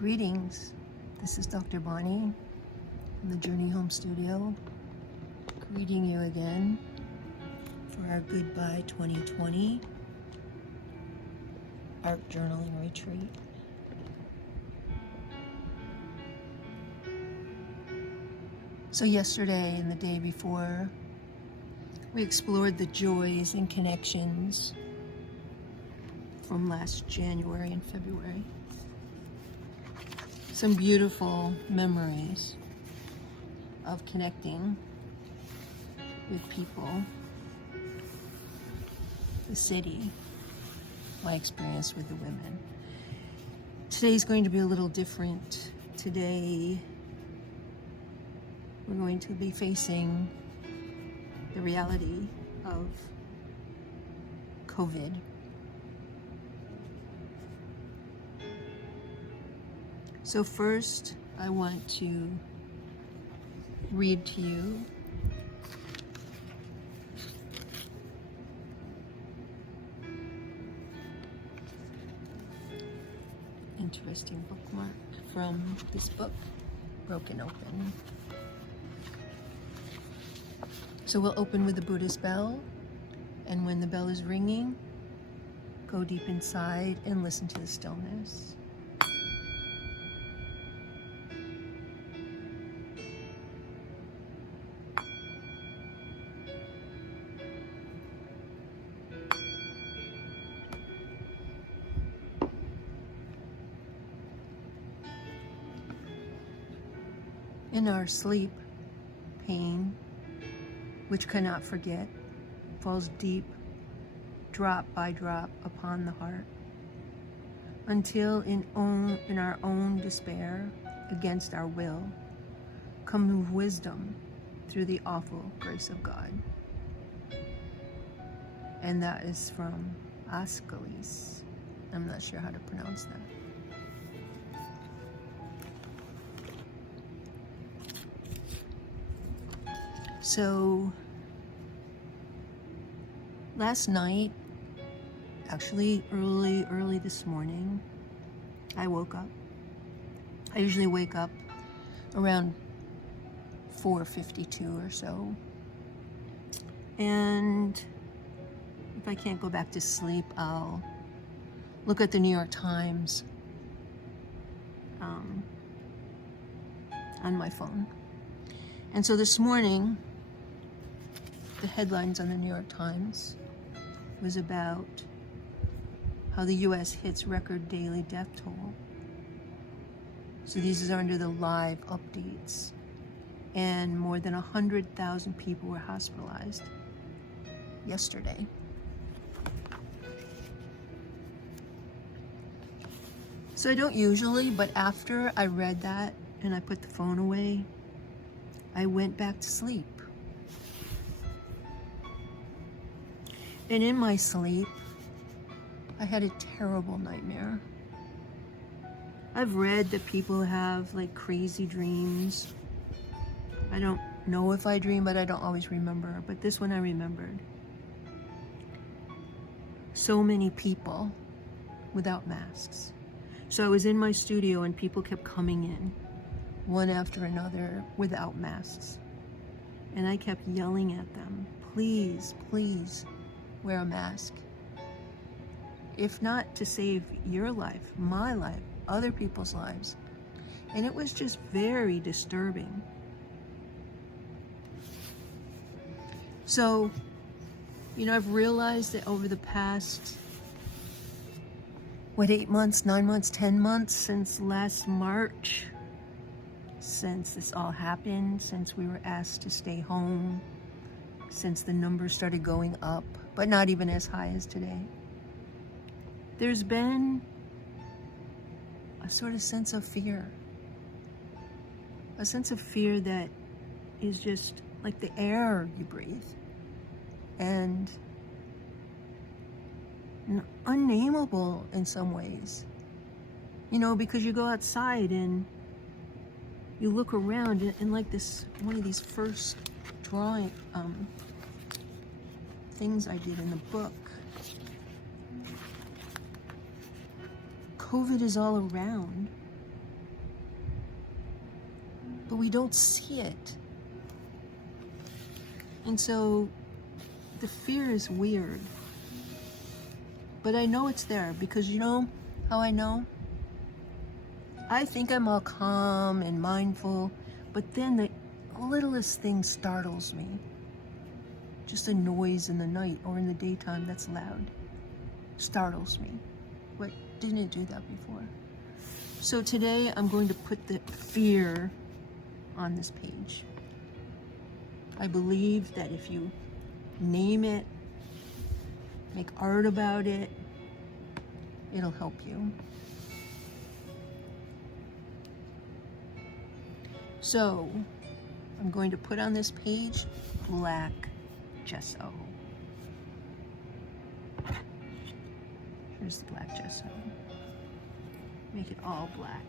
Greetings, this is Dr. Bonnie from the Journey Home Studio, greeting you again for our Goodbye 2020 art journaling retreat. So yesterday and the day before, we explored the joys and connections from last January and February. Some beautiful memories of connecting with people, the city, my experience with the women. Today's going to be a little different. Today, we're going to be facing the reality of COVID. So first, I want to read to you interesting bookmark from this book, Broken Open. So we'll open with the Buddhist bell, and when the bell is ringing, go deep inside and listen to the stillness. In our sleep, pain, which cannot forget, falls deep, drop by drop upon the heart, until in our own despair, against our will, come wisdom through the awful grace of God. And that is from Aeschylus. I'm not sure how to pronounce that. So last night, actually early this morning, I woke up. I usually wake up around 4:52 or so. And if I can't go back to sleep, I'll look at the New York Times on my phone. And so this morning, the headlines on the New York Times was about how the U.S. hits record daily death toll. So these are under the live updates. And more than 100,000 people were hospitalized yesterday. So I don't usually, but after I read that and I put the phone away, I went back to sleep. And in my sleep, I had a terrible nightmare. I've read that people have like crazy dreams. I don't know if I dream, but I don't always remember. But this one I remembered. So many people without masks. So I was in my studio and people kept coming in, one after another, without masks. And I kept yelling at them, please, please, wear a mask. If not to save your life, my life, other people's lives. And it was just very disturbing. So, I've realized that over the past, 8 months, 9 months, 10 months, since last March, since this all happened, since we were asked to stay home, since the numbers started going up, but not even as high as today, there's been a sort of sense of fear. A sense of fear that is just like the air you breathe. And unnameable in some ways. Because you go outside and you look around and like this, one of these first drawing things I did in the book, COVID is all around. but we don't see it. And so the fear is weird. But I know it's there because you know how I know? I think I'm all calm and mindful, but then the littlest thing startles me. Just a noise in the night or in the daytime that's loud startles me. What didn't it do that before? So today I'm going to put the fear on this page. I believe that if you name it, make art about it, it'll help you. So I'm going to put on this page black gesso. Here's the black gesso. Make it all black.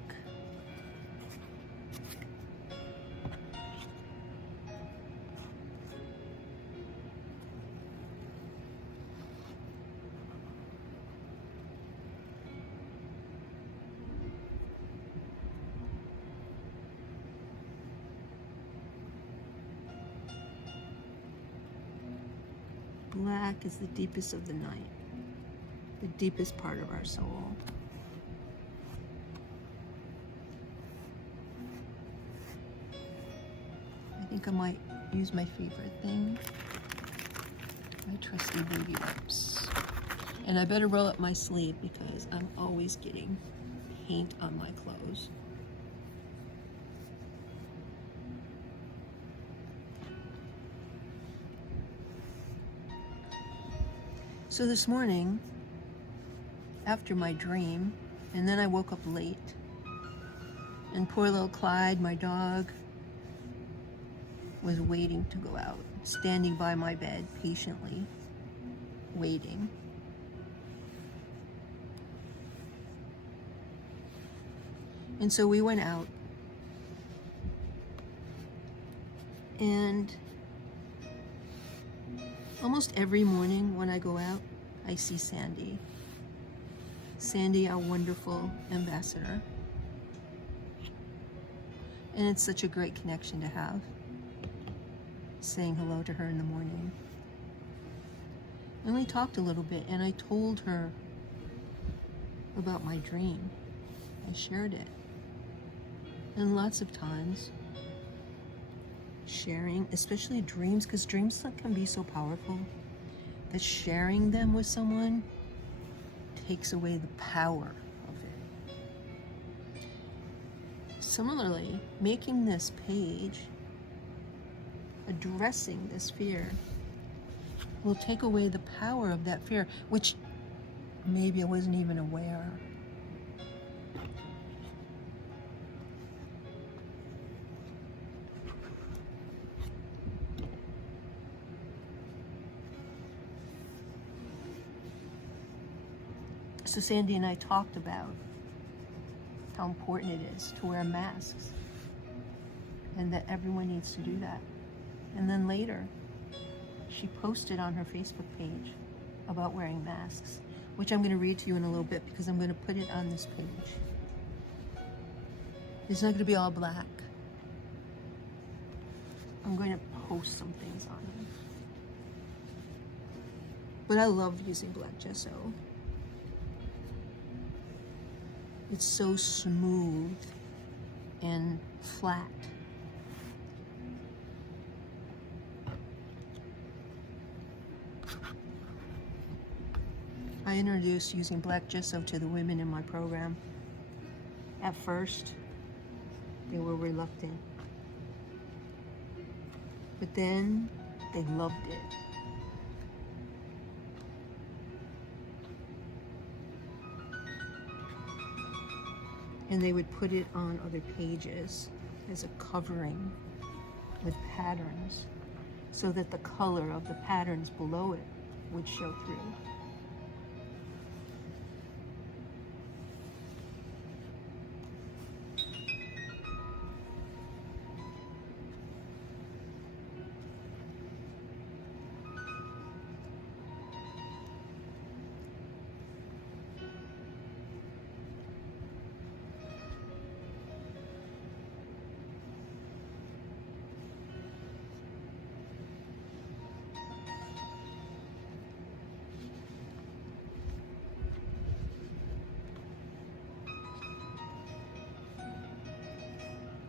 Black is the deepest of the night, the deepest part of our soul. I think I might use my favorite thing, my trusty baby wipes. And I better roll up my sleeve because I'm always getting paint on my clothes. So this morning, after my dream, and then I woke up late, and poor little Clyde, my dog, was waiting to go out, standing by my bed patiently, waiting. And so we went out, and almost every morning when I go out, I see Sandy. Sandy, our wonderful ambassador. And it's such a great connection to have, saying hello to her in the morning. And we talked a little bit, and I told her about my dream. I shared it. And lots of times, sharing, especially dreams, because dreams can be so powerful, that sharing them with someone takes away the power of it. Similarly, making this page, addressing this fear, will take away the power of that fear, which maybe I wasn't even aware. So Sandy and I talked about how important it is to wear masks and that everyone needs to do that. And then later, she posted on her Facebook page about wearing masks, which I'm going to read to you in a little bit because I'm going to put it on this page. It's not going to be all black. I'm going to post some things on it. But I love using black gesso. It's so smooth and flat. I introduced using black gesso to the women in my program. At first, they were reluctant. But then, they loved it. And they would put it on other pages as a covering with patterns so that the color of the patterns below it would show through.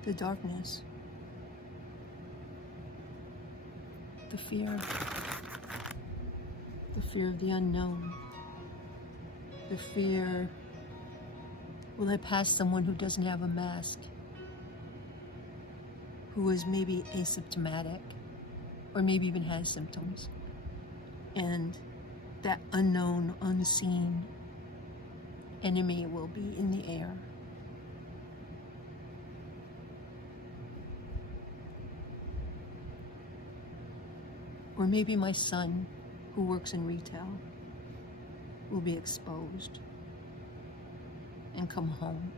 the darkness, the fear of the unknown, the fear, will I pass someone who doesn't have a mask, who is maybe asymptomatic, or maybe even has symptoms, and that unknown, unseen enemy will be in the air. Or maybe my son, who works in retail, will be exposed and come home.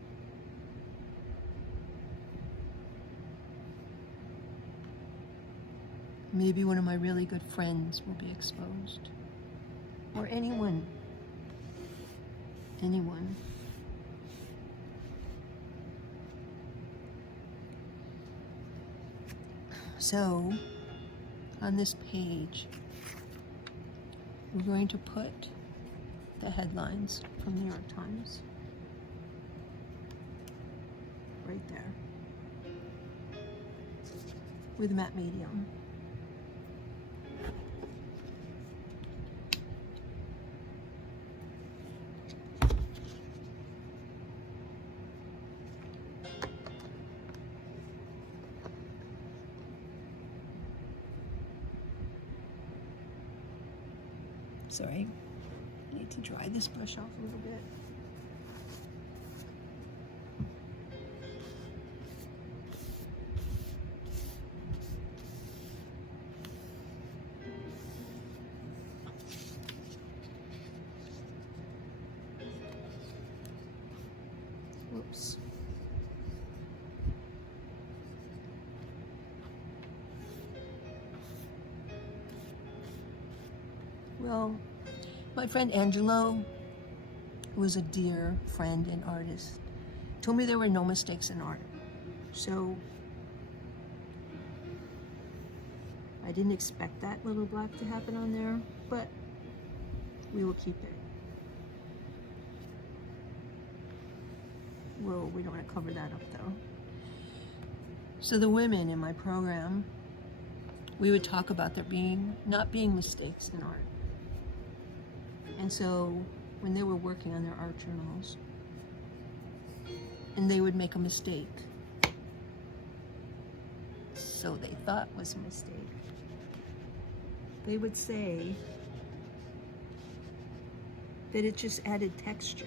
Maybe one of my really good friends will be exposed. Or anyone. Anyone. So, on this page, we're going to put the headlines from the New York Times right there with matte medium. Sorry, I need to dry this brush off a little bit. Oops. Well, my friend Angelo, who is a dear friend and artist, told me there were no mistakes in art. So I didn't expect that little black to happen on there, but we will keep it. Well, we don't want to cover that up though. So the women in my program, we would talk about there not being mistakes in art. And so when they were working on their art journals and they would make a mistake, so they thought was a mistake, they would say that it just added texture.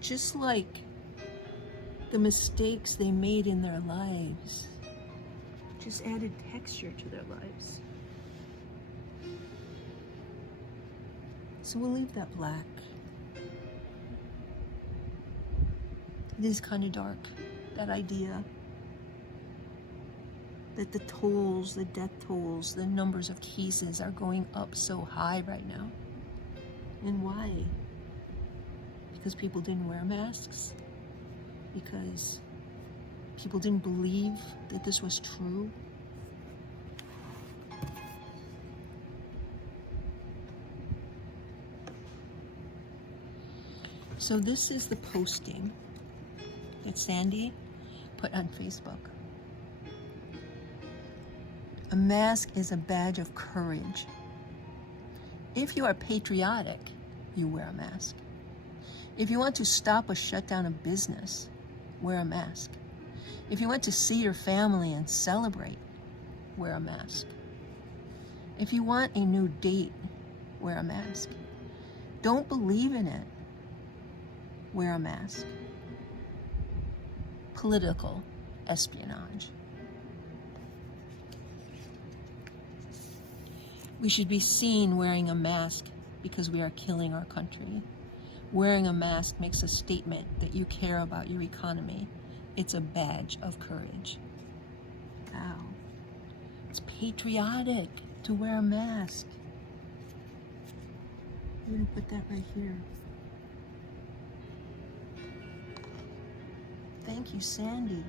Just like the mistakes they made in their lives just added texture to their lives. So we'll leave that black. It is kind of dark, that idea that the tolls, the death tolls, the numbers of cases are going up so high right now. And why? Because people didn't wear masks? Because people didn't believe that this was true? So this is the posting that Sandy put on Facebook. A mask is a badge of courage. If you are patriotic, you wear a mask. If you want to stop or shut down a business, wear a mask. If you want to see your family and celebrate, wear a mask. If you want a new date, wear a mask. Don't believe in it, wear a mask. Political espionage. We should be seen wearing a mask because we are killing our country. Wearing a mask makes a statement that you care about your economy. It's a badge of courage. Wow. It's patriotic to wear a mask. I'm going to put that right here. Thank you, Sandy,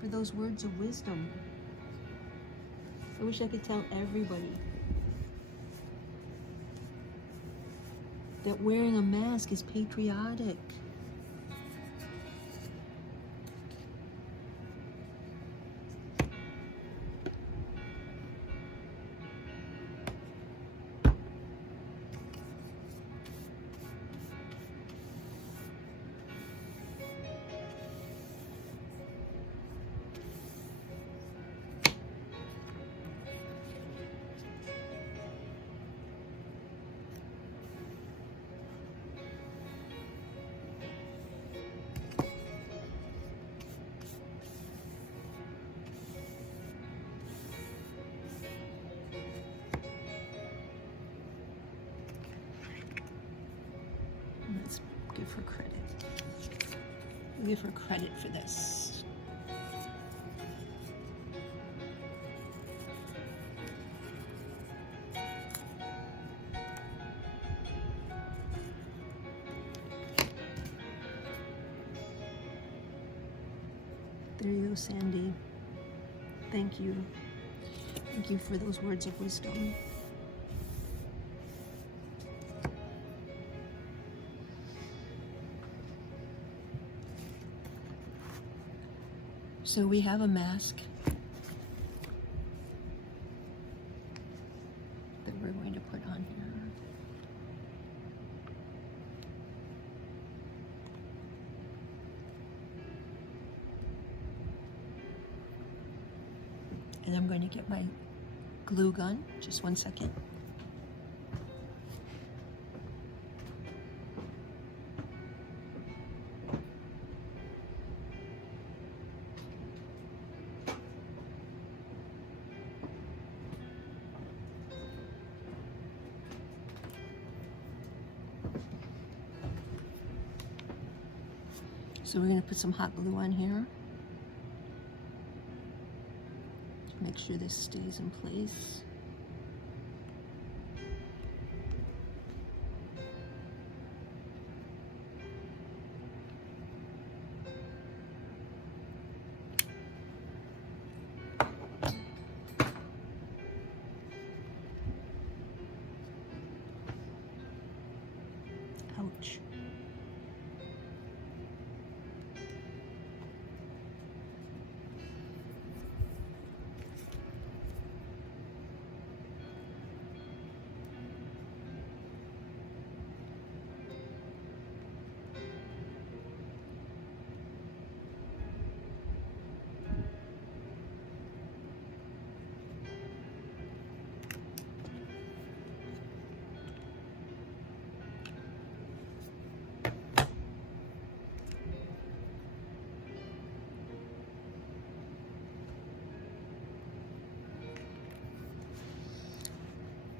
for those words of wisdom. I wish I could tell everybody that wearing a mask is patriotic. give her credit. We'll give her credit for this. There you go, Sandy. Thank you. Thank you for those words of wisdom. So we have a mask that we're going to put on here. And I'm going to get my glue gun. Just 1 second. So we're going to put some hot glue on here. Make sure this stays in place. Ouch.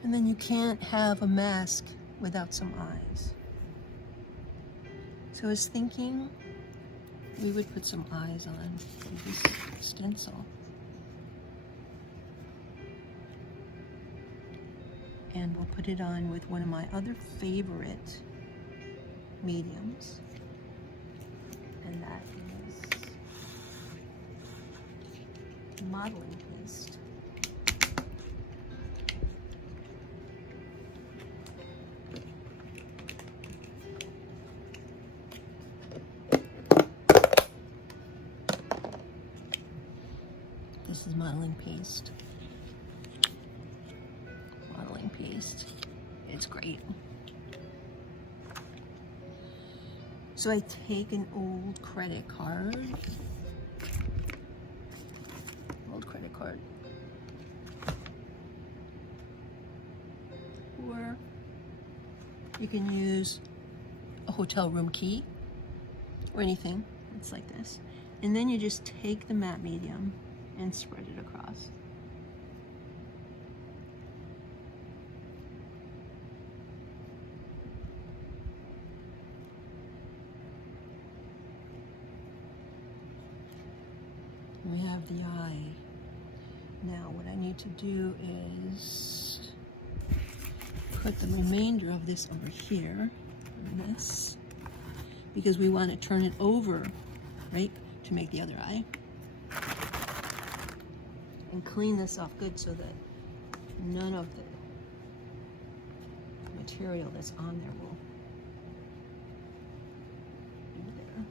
And then you can't have a mask without some eyes. So I was thinking we would put some eyes on this stencil. And we'll put it on with one of my other favorite mediums. And that is modeling paste. This is modeling paste. Modeling paste. It's great. So I take an old credit card. Old credit card. Or you can use a hotel room key or anything. It's like this. And then you just take the matte medium and spread it across. We have the eye. Now what I need to do is put the remainder of this over here, and this, because we want to turn it over, right, to make the other eye. And clean this off good so that none of the material that's on there will be there.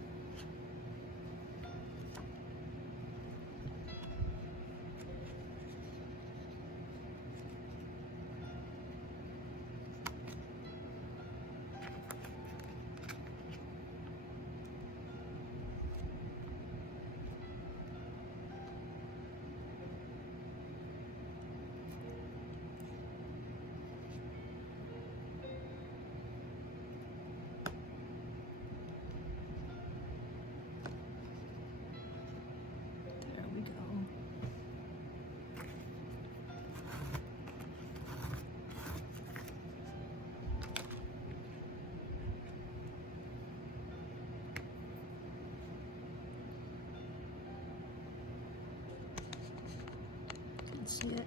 see it.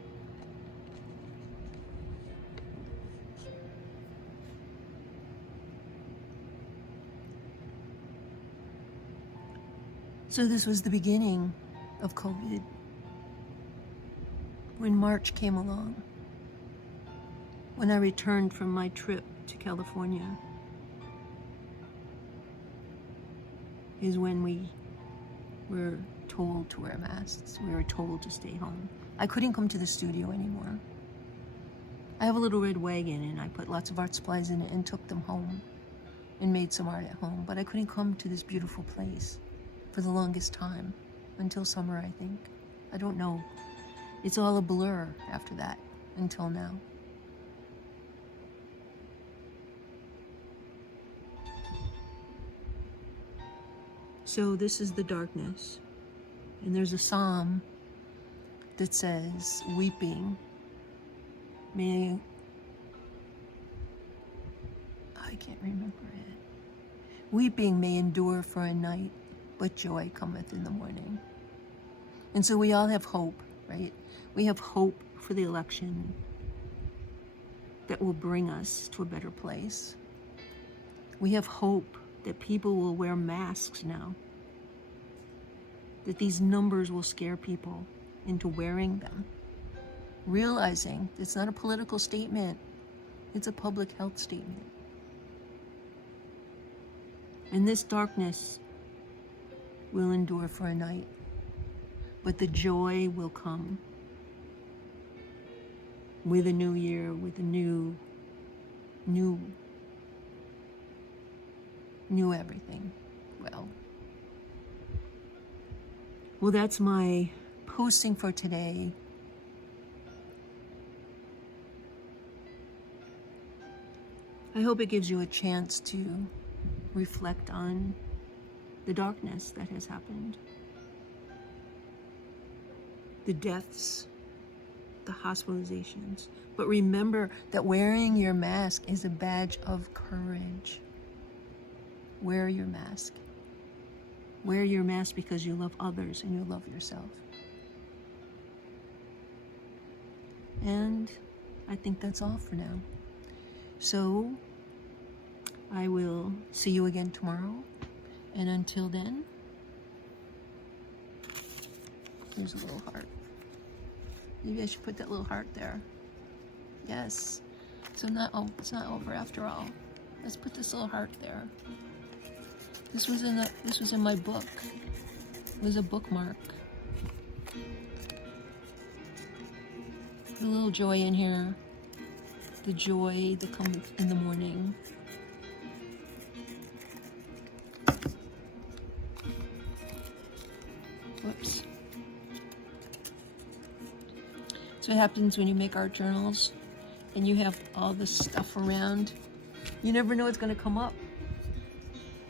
So this was the beginning of COVID. When March came along, when I returned from my trip to California, is when we were told to wear masks. We were told to stay home. I couldn't come to the studio anymore. I have a little red wagon and I put lots of art supplies in it and took them home and made some art at home, but I couldn't come to this beautiful place for the longest time, until summer, I think. I don't know. It's all a blur after that, until now. So this is the darkness. And there's a psalm that says, weeping may, I can't remember it. Weeping may endure for a night, but joy cometh in the morning. And so we all have hope, right? We have hope for the election that will bring us to a better place. We have hope that people will wear masks now, that these numbers will scare people into wearing them, realizing it's not a political statement, it's a public health statement. And this darkness will endure for a night, but the joy will come with a new year, with a new everything. Well, that's my posting for today. I hope it gives you a chance to reflect on the darkness that has happened, the deaths, the hospitalizations. But remember that wearing your mask is a badge of courage. Wear your mask. Wear your mask because you love others and you love yourself. And I think that's all for now. So I will see you again tomorrow. And until then, here's a little heart. Maybe I should put that little heart there. Yes. So it's not over after all. Let's put this little heart there. This was in my book. It was a bookmark. The little joy in here. The joy that comes in the morning. Whoops. That's what happens when you make art journals and you have all this stuff around. You never know what's going to come up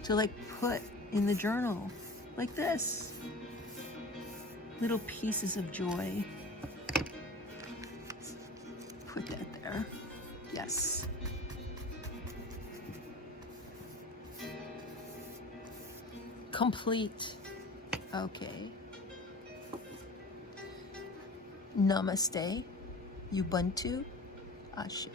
to like put in the journal, like this. Little pieces of joy. Put that there. Yes. Complete. Okay. Namaste. Ubuntu. Ashe.